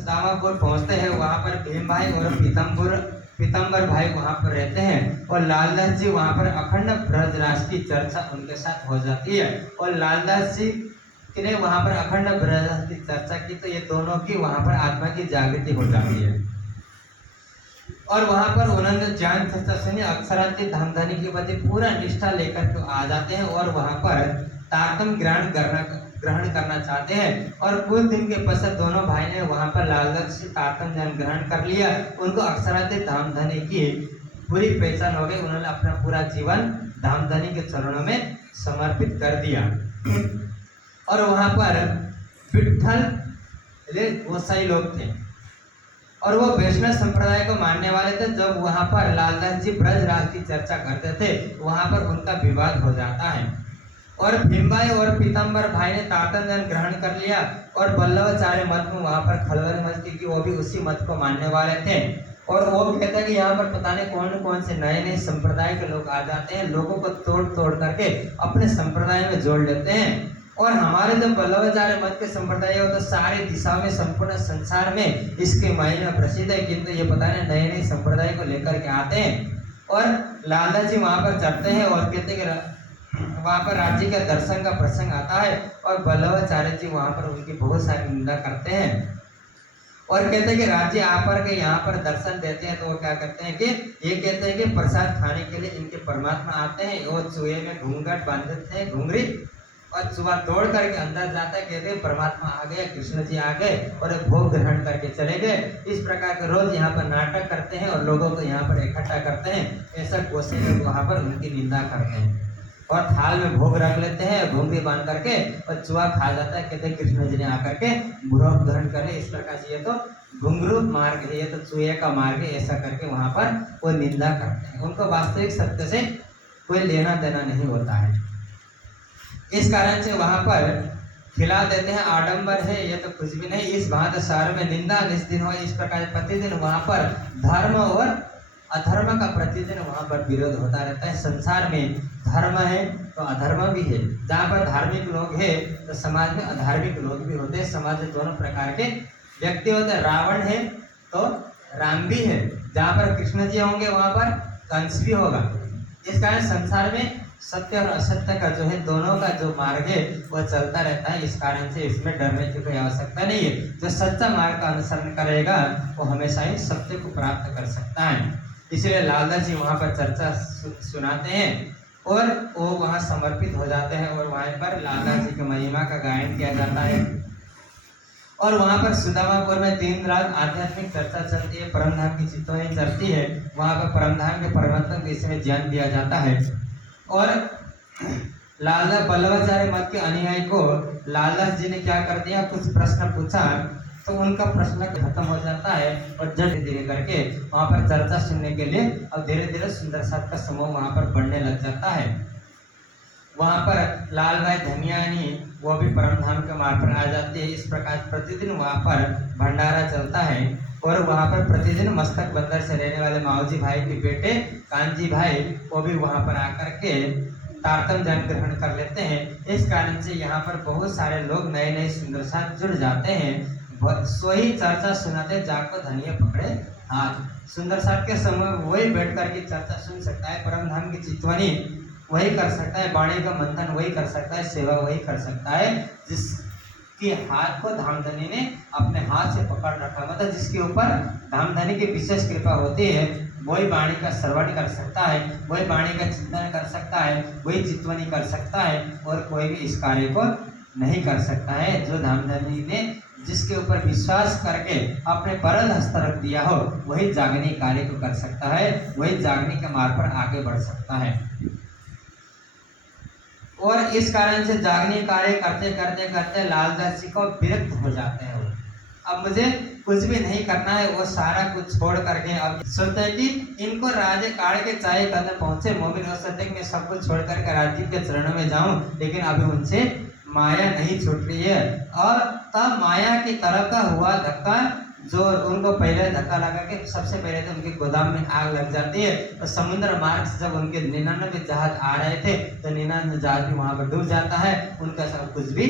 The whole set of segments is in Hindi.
दामापुर पहुंचते हैं। वहां पर भीम भाई और पीतम्बर भाई वहां पर रहते हैं और लालदास जी वहां पर अखंड ब्रजराज की चर्चा उनके साथ हो जाती है। और लालदास जी ने वहां पर अखंड ब्रजराज की चर्चा की तो ये दोनों की वहां पर आत्मा की जागृति हो जाती है। और वहां पर उन्होंने ज्ञान चर्चा सुनी, अक्षरांति धामधनी के प्रति पूरा निष्ठा लेकर के आ जाते हैं और वहां पर तारतम ग्रहण करना चाहते हैं। और कुछ दिन के पश्चात दोनों भाई ने वहां पर लालदास से तारतम ज्ञान ग्रहण कर लिया। उनको अक्षरांति धामधनी की पूरी पहचान हो गई। उन्होंने अपना पूरा जीवन धामधनी के चरणों में समर्पित कर दिया। और वहां पर विठल गोसाई लोग थे और वो वैष्णव संप्रदाय को मानने वाले थे। जब वहां पर लालदास जी ब्रजराज की चर्चा करते थे वहां पर उनका विवाद हो जाता है। और भीम भाई और पीतम्बर भाई ने तारतम ज्ञान ग्रहण कर लिया और वल्लभाचार्य मत में वहां पर खलबली मचती कि वो भी उसी मत को मानने वाले थे। और वो कहते हैं कि यहाँ पर पता नहीं कौन कौन से नए नए संप्रदाय के लोग आ जाते हैं, लोगों को तोड़ तोड़ करके अपने संप्रदाय में जोड़ लेते हैं। और हमारे जब वल्लभाचार्य मत के संप्रदाय हो तो सारी दिशाओं में संपूर्ण संसार में इसके महिमा प्रसिद्ध है, किंतु ये पता नहीं नए नए संप्रदाय को लेकर के आते हैं। और लालदास जी वहां पर चढ़ते हैं और कहते हैं कि वहां पर राज्य का दर्शन का प्रसंग आता है और वल्लभाचार्य जी वहां पर उनकी बहुत सारी निंदा करते हैं और कहते हैं कि राज्य आकर के यहाँ पर दर्शन देते हैं। तो वो क्या करते हैं कि ये कहते हैं कि प्रसाद खाने के लिए इनके परमात्मा आते हैं। वो चूहे में घूंघट बांधते हैं, घुंघरी, और चूहा तोड़ करके अंदर जाता है, कहते हैं परमात्मा आ गए, कृष्ण जी आ गए और भोग ग्रहण करके चले गए। इस प्रकार के रोज यहाँ पर नाटक करते हैं और लोगों को यहाँ पर इकट्ठा करते हैं। ऐसा गोसाई लोग वहाँ पर उनकी निंदा करते हैं और थाल में भोग रख लेते हैं घुंघरी बांध करके और चूहा खा जाता है। कहते हैं कृष्ण जी ने आकर के भोग ग्रहण कर ले। इस प्रकार से ये तो घुंघरू मार्ग है, ये तो चूहे का मार्ग है, ऐसा करके वहाँ पर वो निंदा करते हैं। उनको वास्तविक सत्य से कोई लेना देना नहीं होता है। इस कारण से वहां पर खिला देते हैं, आडंबर है ये तो कुछ भी नहीं। इस भांत शहर में निंदा निस्दिन हो। इस प्रकार प्रतिदिन वहां पर धर्म और अधर्म का प्रतिदिन वहां पर विरोध होता रहता है। संसार में धर्म है तो अधर्म भी है। जहाँ पर धार्मिक लोग हैं तो समाज में अधार्मिक लोग भी होते हैं। समाज में दोनों प्रकार के व्यक्ति होते हैं। रावण है तो राम भी है। जहाँ पर कृष्ण जी होंगे वहां पर कंस भी होगा। इस कारण संसार में सत्य और असत्य का जो है दोनों का जो मार्ग है वो चलता रहता है। इस कारण से इसमें डरने की कोई आवश्यकता नहीं है। जो सच्चा मार्ग का अनुसरण करेगा वो हमेशा ही सत्य को प्राप्त कर सकता है। इसलिए लालदास जी वहाँ पर चर्चा सुनाते हैं और वो वहाँ समर्पित हो जाते हैं और वहाँ पर लालदास जी की महिमा का गायन किया जाता है। और वहाँ पर सुदामापुर में दिन रात आध्यात्मिक चर्चा चलती है, परमधाम की चितौनी चलती है। वहाँ पर परमधाम के परिवर्तन के इसमें ज्ञान दिया जाता है। और लालदास वल्लभाचार्य मत के अनुयायी को लालदास जी ने क्या कर दिया, कुछ प्रश्न पूछा तो उनका प्रश्न खत्म हो जाता है और धीरे धीरे करके वहाँ पर चर्चा सुनने के लिए अब धीरे धीरे सुंदर साथ का समूह वहाँ पर बढ़ने लग जाता है। वहाँ पर लाल भाई धनियानी वो भी परमधाम के मार्ग पर आ जाती है। इस प्रकार प्रतिदिन वहाँ पर भंडारा चलता है और वहाँ पर प्रतिदिन मस्तक बंदर से रहने वाले माऊजी भाई के बेटे कांजी भाई वो भी वहाँ पर आकर के तारतम ज्ञान ग्रहण कर लेते हैं। इस कारण से यहाँ पर बहुत सारे लोग नए नए सुंदर साथ जुड़ जाते हैं। सोई चर्चा सुनाते जाको धनिया पकड़े हाथ। सुंदर साथ के समय वही बैठ करके चर्चा सुन सकता है, परमधाम की चितवनी वही कर सकता है, वाणी का मंथन वही कर सकता है, सेवा वही कर सकता है जिसके हाथ को धामधनी ने अपने हाथ से पकड़ रखा। मतलब जिसके ऊपर धामधनी की विशेष कृपा होती है वही वाणी का श्रवण कर सकता है, वही वाणी का चिंतन कर सकता है, वही चितवनी कर सकता है और कोई भी इस कार्य को नहीं कर सकता है। जो धामधनी ने जिसके ऊपर विश्वास करके अपने परल हस्त रख दिया हो वही जागनी कार्य को कर सकता है, वही जागनी के मार्ग पर आगे बढ़ सकता है। और इस कारण से जागनी कार्य करते करते करते लालदास जी को विरक्त हो जाते हैं। अब मुझे कुछ भी नहीं करना है, वो सारा कुछ छोड़ करके अब सोचते हैं कि इनको राज्य काल के चाहे करने पहुंचे मोमिन हो सकते मैं सब कुछ छोड़ करके राजीव के चरणों में जाऊं, लेकिन अभी उनसे माया नहीं छूट रही है। और तब माया की तरफ का हुआ धक्का जो उनको पहले धक्का लगा के सबसे पहले तो उनके गोदाम में आग लग जाती है। तो समुद्र मार्ग से जब उनके 99 जहाज आ रहे थे तो 99 जहाज भी वहां पर डूब जाता है, उनका सब कुछ भी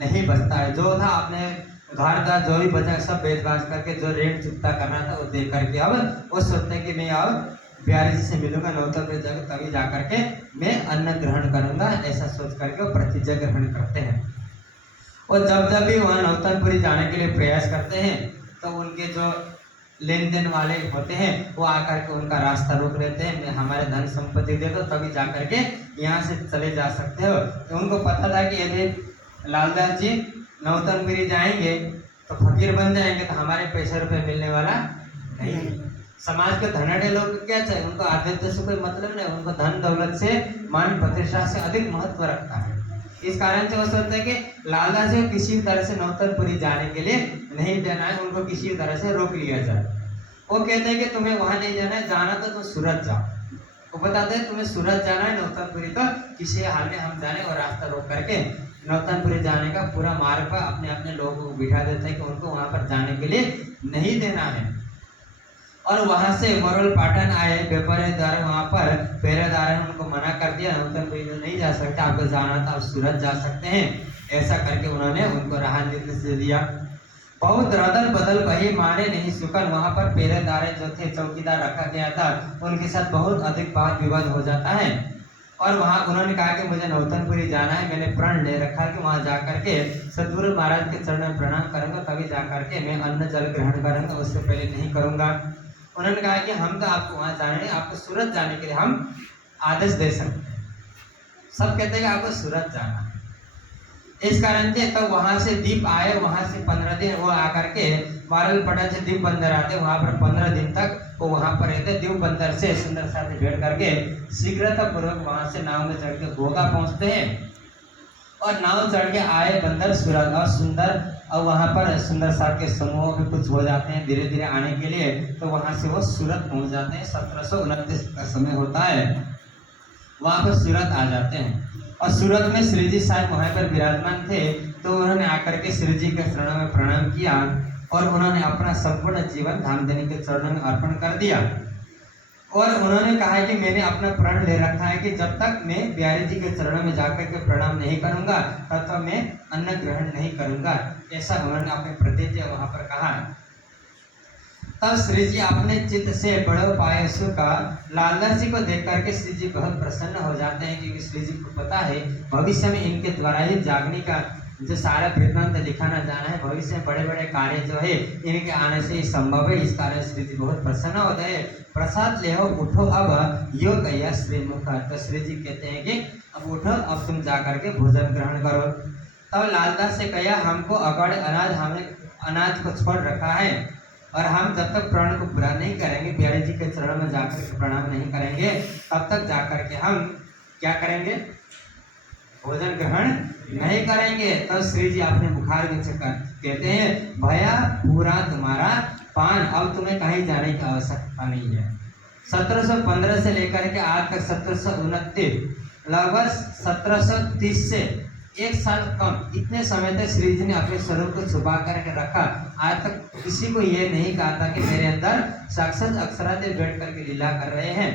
नहीं बचता है। जो था अपने उधारदार जो भी बचा सब बेच बाच करके जो रेंट चुकता करना था वो दे करके अब वो सोचते हैं कि मैं अब बिहारी जी से मिलूंगा नौतन पे जाकर तभी जा करके मैं अन्न ग्रहण करूंगा, ऐसा सोच करके वो प्रतिज्ञा ग्रहण करते हैं। और जब जब भी वहाँ नौतनपुरी जाने के लिए प्रयास करते हैं तो उनके जो लेन देन वाले होते हैं वो आकर के उनका रास्ता रोक लेते हैं, मैं हमारे धन संपत्ति दे दो तभी जा करके यहाँ से चले जा सकते हो। तो उनको पता था कि यदि लालदास जी नौतनपुरी जाएंगे तो फकीर बन जाएंगे तो हमारे पैसे रुपए मिलने वाला नहीं। समाज के धनाढ़ लोग क्या चाहिए, उनको आध्यात्म से कोई मतलब नहीं, उनको धन दौलत से मान प्रतिष्ठा से अधिक महत्व रखता है। इस कारण से वो सोचते हैं कि लालदास जी को किसी तरह से नौतनपुरी जाने के लिए नहीं देना है, उनको किसी तरह से रोक लिया जाए। वो कहते हैं कि तुम्हें वहां नहीं जाना है, जाना तो तुम सूरत जाओ। वो बताते हैं तुम्हें सूरत जाना है, नौतनपुरी तो किसी हाल में हम जाने, और रास्ता रोक करके नौतनपुरी जाने का पूरा मार्ग पर अपने अपने लोगों को बिठा देते हैं कि उनको वहां पर जाने के लिए नहीं देना है। और वहां से मोरल पाटन आए व्यापारीदार, वहां पर पहरेदार ने उनको मना कर दिया, नौतनपुरी तो नहीं जा सकते, आपको जाना था आप सूरत जा सकते हैं। ऐसा करके उन्होंने उनको राह निर्देश दे दिया। बहुत रदल बदल वही माने नहीं सुकन, वहां पर पहरेदार जो थे चौकीदार रखा गया था उनके साथ बहुत अधिक वाद विवाद हो जाता है। और वहां उन्होंने कहा कि मुझे नौतनपुरी जाना है, मैंने प्रण ले रखा है कि वहां जाकर के सदगुरु महाराज के चरणों में प्रणाम करूंगा तभी जाकर के मैं अन्न जल ग्रहण करूंगा, उससे पहले नहीं करूंगा। उन्होंने कहा कि हम तो आपको वहां जाने नहीं, आपको सूरत जाने के लिए हम आदेश दे सकते हैं। सब कहते हैं कि आपको सूरत जाना है। इस कारण से तब वहां से दीप आए, वहां से 15 दिन वो आकर के मारल पटन से दीप बंदर आते, वहां पर 15 दिन तक वो वहां पर रहते। दीप बंदर से सुंदर साथ भेंट करके शीघ्रता पूर्वक वहां से नाव में चढ़ के गोगा पहुंचते हैं और नाव चढ़ के आए बंदर सूरत। और सुंदर और वहां पर सुंदर साथ के समूह में कुछ हो जाते हैं धीरे धीरे आने के लिए, तो वहां से वो सूरत पहुंच जाते हैं। 1729 का समय होता है, वहां पर सूरत आ जाते हैं। और सूरत में श्री जी साहब वहां पर विराजमान थे, तो उन्होंने आकर के श्री जी के चरणों में प्रणाम किया और उन्होंने अपना संपूर्ण जीवन धामधनी के चरणों में अर्पण कर दिया। और उन्होंने कहा है कि मैंने अपना प्रण ले रखा है कि जब तक मैं बिहारी जी के चरणों में जाकर के प्रणाम नहीं करूंगा तब तक मैं अन्न ग्रहण नहीं करूंगा, ऐसा उन्होंने अपने प्रतिज्ञा वहां पर कहा। तब श्री जी अपने चित्त से बड़ो पाए सुखा, लालदास जी को देख करके श्री जी बहुत प्रसन्न हो जाते हैं, क्योंकि श्री जी को पता है भविष्य में इनके द्वारा ही जागने का जो सारा वृत्तांत लिखाना जाना है, भविष्य में बड़े बड़े कार्य जो है इनके आने से ही संभव है। इस कारण श्री जी बहुत प्रसन्न होते हैं। प्रसाद ले हो उठो अब यो कहिया श्री मुख, तो श्री जी कहते हैं कि अब उठो, अब तुम जा करके भोजन ग्रहण करो। तब लालदास से कहा हमको अकड़ अनाज, हमने अनाज को छोड़ रखा है और हम जब तक प्रण को पूरा नहीं करेंगे, बिहारी जी के चरणों में जाकर के प्रणाम नहीं करेंगे, तब तक जाकर के हम क्या करेंगे, भोजन ग्रहण नहीं करेंगे। तो श्री जी अपने बुखार में कहते हैं भैया पूरा तुम्हारा पान, अब तुम्हें कहीं जाने की आवश्यकता नहीं है। 1715 से लेकर के आज तक 1729, लगभग 1730 से एक साल कम, इतने समय तक श्री जी ने अपने स्वरूप को छुपा करके रखा। आज तक किसी को ये नहीं कहा था कि मेरे अंदर साक्षात अक्षरादेव बैठ करके लीला कर रहे हैं।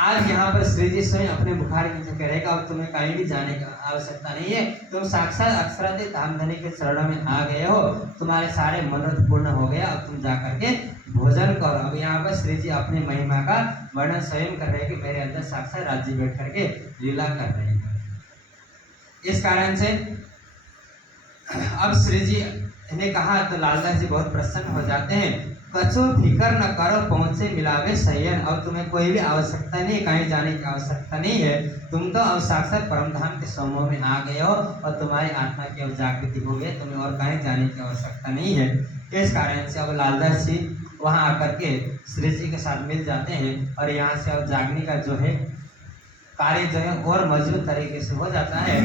आज यहाँ पर श्री जी स्वयं अपने बुखार में कह रहेगा अब तुम्हें कहीं भी जाने की आवश्यकता नहीं है, तुम साक्षात अक्षरादेव धामधनी के चरणों में आ गए हो, तुम्हारे सारे मनोरथ पूर्ण हो गया, अब तुम जाकर के भोजन करो। अब यहाँ पर श्री जी अपनी महिमा का वर्णन स्वयं कर रहे हैं कि मेरे अंदर साक्षात राज्य बैठ करके लीला कर रहे हैं। इस कारण से अब श्री जी ने कहा तो लालदास जी बहुत प्रसन्न हो जाते हैं। कछो फिकर न करो पहुंचे मिलावे सयन, अब तुम्हें कोई भी आवश्यकता नहीं, कहीं जाने की आवश्यकता नहीं है, तुम तो अब साक्षात परमधाम के समूह में आ गए हो और तुम्हारी आत्मा की अब जागृति हो गई, तुम्हें और कहीं जाने की आवश्यकता नहीं है। इस कारण से अब लालदास जी वहां आकर के श्री जी के साथ मिल जाते हैं और यहाँ से अब जागने का जो है कार्य जो है और मजबूत तरीके से हो जाता है।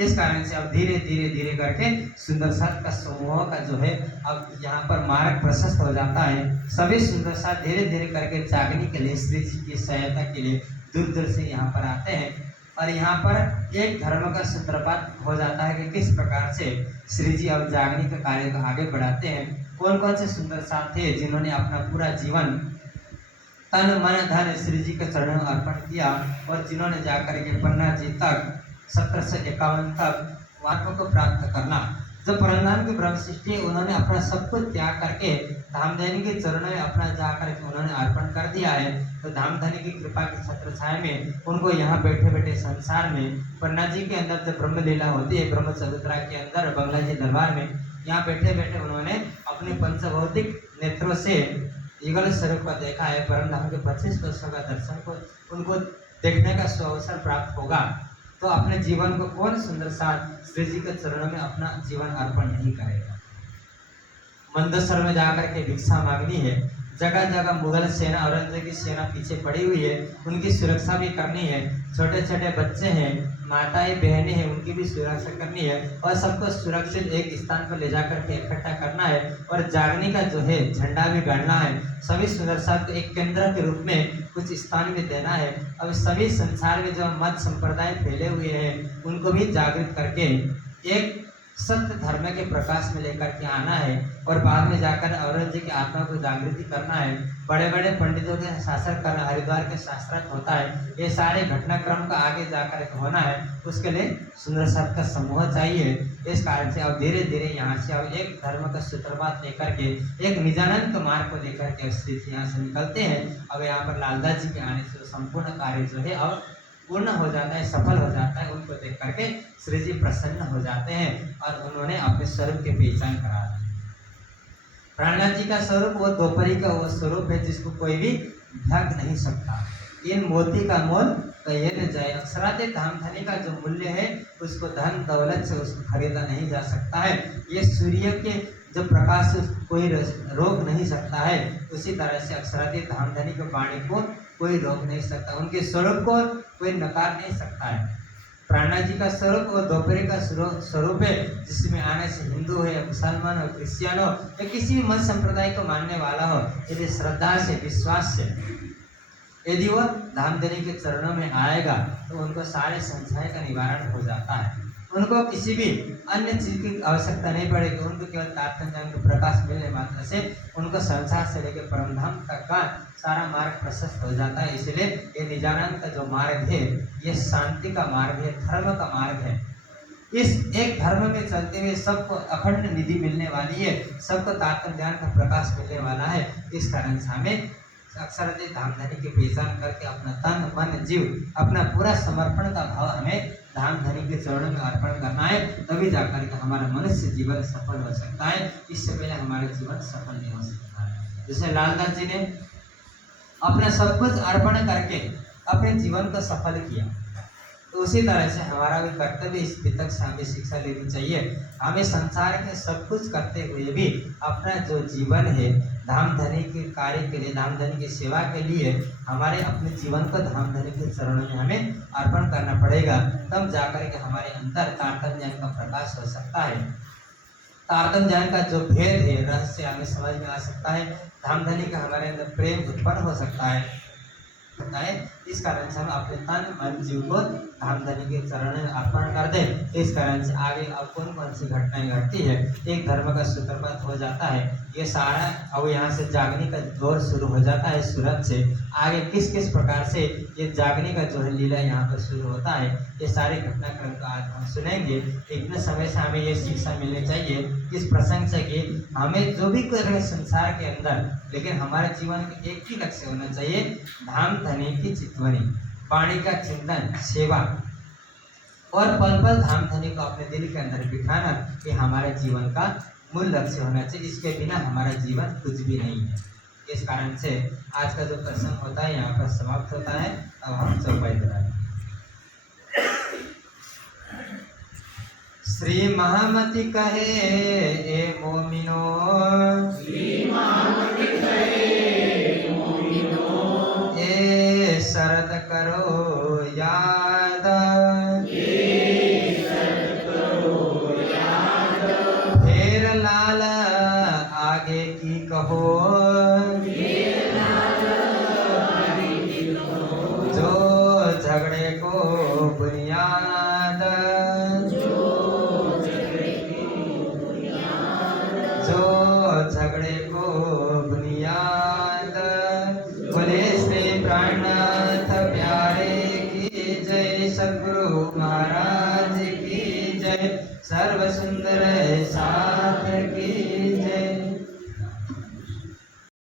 इस कारण से अब धीरे धीरे धीरे करके सुंदर साथ का समूह का जो है अब यहाँ पर मार्ग प्रशस्त हो जाता है। सभी सुंदर साथ धीरे धीरे करके जागने के लिए श्री जी की सहायता के लिए दूर दूर से यहाँ पर आते हैं और यहाँ पर एक धर्म का सूत्रपात हो जाता है कि किस प्रकार से श्री जी अब जागने के कार्य को आगे बढ़ाते हैं। कौन कौन से सुंदर साथ थे जिन्होंने अपना पूरा जीवन तन मन धन श्री जी के चरणों में अर्पण किया और जिन्होंने जाकर के पन्ना जी तक 1751 तक वाक्यों को प्राप्त करना जो परमधाम के ब्रह्म सृष्टि उन्होंने अपना सब कुछ त्याग करके धामधनी के चरणों में अपना जाकर के उन्होंने अर्पण कर दिया है। तो धामधनी की कृपा की छत्र छाया में उनको यहाँ बैठे बैठे संसार में पन्ना जी के अंदर जो ब्रह्म लीला होती है, ब्रह्म चबूतरा के अंदर बंगला जी दरबार में, यहाँ बैठे बैठे उन्होंने अपने पंचभौतिक नेत्रों से युगल स्वरूप को देखा है। परमधाम के 25 वर्षों का दर्शन को उनको देखने का सुअवसर प्राप्त होगा तो अपने जीवन को कौन सुंदर साथ श्री जी के चरणों में अपना जीवन अर्पण नहीं करेगा। मंदसौर में जाकर के भिक्षा मांगनी है, जगह जगह मुगल सेना औरंगजेब की सेना पीछे पड़ी हुई है, उनकी सुरक्षा भी करनी है। छोटे छोटे बच्चे हैं, माताएं बहनें हैं, उनकी भी सुरक्षा करनी है और सबको सुरक्षित एक स्थान पर ले जाकर के इकट्ठा करना है और जागने का जो है झंडा भी गाड़ना है। सभी सुंदर साथ को एक केंद्र के रूप में कुछ स्थान में देना है। अब सभी संसार में जो मत संप्रदाय फैले हुए हैं उनको भी जागृत करके एक सत्य धर्म के प्रकाश में लेकर के आना है और बाद में जाकर औरंगजेब की आत्मा को जागृति करना है। बड़े बड़े पंडितों के शास्त्र करना, हरिद्वार के शास्त्रार्थ होता है, ये सारे घटनाक्रम का आगे जाकर होना है। उसके लिए सुंदर साथ का समूह चाहिए। इस कारण से अब धीरे धीरे यहाँ से अब एक धर्म का सूत्रपात लेकर के एक निजानंद मार्ग को लेकर के श्री यहाँ से निकलते हैं। अब यहाँ पर लालदास जी के आने से संपूर्ण कार्य जो है अब पूर्ण हो जाता है, सफल हो जाता है। उनको देख करके श्री जी प्रसन्न हो जाते हैं और उन्होंने अपने स्वरूप की पहचान करा दी। प्राणनाथ जी का स्वरूप वो दोपहरी का वो स्वरूप है जिसको कोई भी ढक नहीं सकता। इन मोती का मोल कहे न जाए। अक्षराते धामधनी का जो मूल्य है उसको धन दौलत से उसको खरीदा नहीं जा सकता है। ये सूर्य के जो प्रकाश कोई रोक नहीं सकता है, उसी तरह से अक्षराते धामधनी के वाणी को कोई रोक नहीं सकता, उनके स्वरूप को कोई नकार नहीं सकता है। प्राणनाथ जी का स्वरूप और दोपहरी का स्वरूप है जिसमें आने से हिंदू हो या मुसलमान हो, क्रिश्चियन हो या किसी भी मत संप्रदाय को मानने वाला हो, यदि श्रद्धा से विश्वास से यदि वह धामधनी के चरणों में आएगा तो उनको सारे संशय का निवारण हो जाता है। उनको किसी भी अन्य चीज की आवश्यकता नहीं पड़ेगी। उनको केवल तात्पर्य ज्ञान का प्रकाश मिलने मात्र से उनको संसार से लेकर परमधाम तक का सारा मार्ग प्रशस्त हो जाता है। इसलिए ये निजानंद का जो मार्ग है ये शांति का मार्ग है, धर्म का मार्ग है। इस एक धर्म में चलते हुए सबको अखंड निधि मिलने वाली है, सबको तात्पर्य ज्ञान का प्रकाश मिलने वाला है। इस कारण से हमें अक्षराते धामधनी की पहचान करके अपना तन मन जीव अपना पूरा समर्पण का भाव हमें धामधनी के चरणों में अर्पण करना है, तभी जाकर के हमारा मनुष्य जीवन सफल हो सकता है। इससे पहले हमारा जीवन सफल नहीं हो सकता है। जैसे लालदास जी ने अपना सब कुछ अर्पण करके अपने जीवन को सफल किया, तो उसी तरह से हमारा भी कर्तव्य इस तक से हमें शिक्षा लेनी चाहिए। हमें संसार के सब कुछ करते हुए भी अपना जो जीवन है धामधनी के कार्य के लिए, धामधनी की सेवा के लिए हमारे अपने जीवन को धामधनी के चरणों में हमें अर्पण करना पड़ेगा। तब जाकर के हमारे अंदर तारतम्य ज्ञान का प्रकाश हो सकता है। तारतम्य ज्ञान का जो भेद है, रहस्य हमें समझ में आ सकता है। धामधनी का हमारे अंदर प्रेम उत्पन्न हो सकता है। इस कारण से हम अपने तन मन जीव को धामधनी के चरण में अर्पण कर दें। इस कारण से आगे अब कौन कौन सी घटनाएं घटती है, एक धर्म का सूत्रपात हो जाता है। ये सारा अब यहाँ से जागने का दौर शुरू हो जाता है। सूरत से आगे किस किस प्रकार से ये जागने का जो है लीला यहाँ पर शुरू होता है, ये सारे घटनाक्रम को आज हम सुनेंगे। इतने समय से हमें ये शिक्षा मिलनी चाहिए इस प्रसंग से कि हमें जो भी कर रहे संसार के अंदर, लेकिन हमारे जीवन का एक ही लक्ष्य होना चाहिए, धामधनी की चितवनी, वाणी का चिंतन, सेवा और पल पल धामधनी को अपने दिल के अंदर बिठाना, ये हमारे जीवन का मूल लक्ष्य होना चाहिए। इसके बिना हमारा जीवन कुछ भी नहीं है। इस कारण से आज का जो प्रसंग होता है यहाँ पर समाप्त होता है। अब हम चौपाई कराएं। श्री महामति कहे ए मोमिनो, श्री महामति कहे ए मोमिनो, ए शरद करो याद, ए शरद करो याद, फेर लाल आगे की कहो, फेर लाल आगे की कहो, जो झगड़े को बुनियाद, जो झगड़े को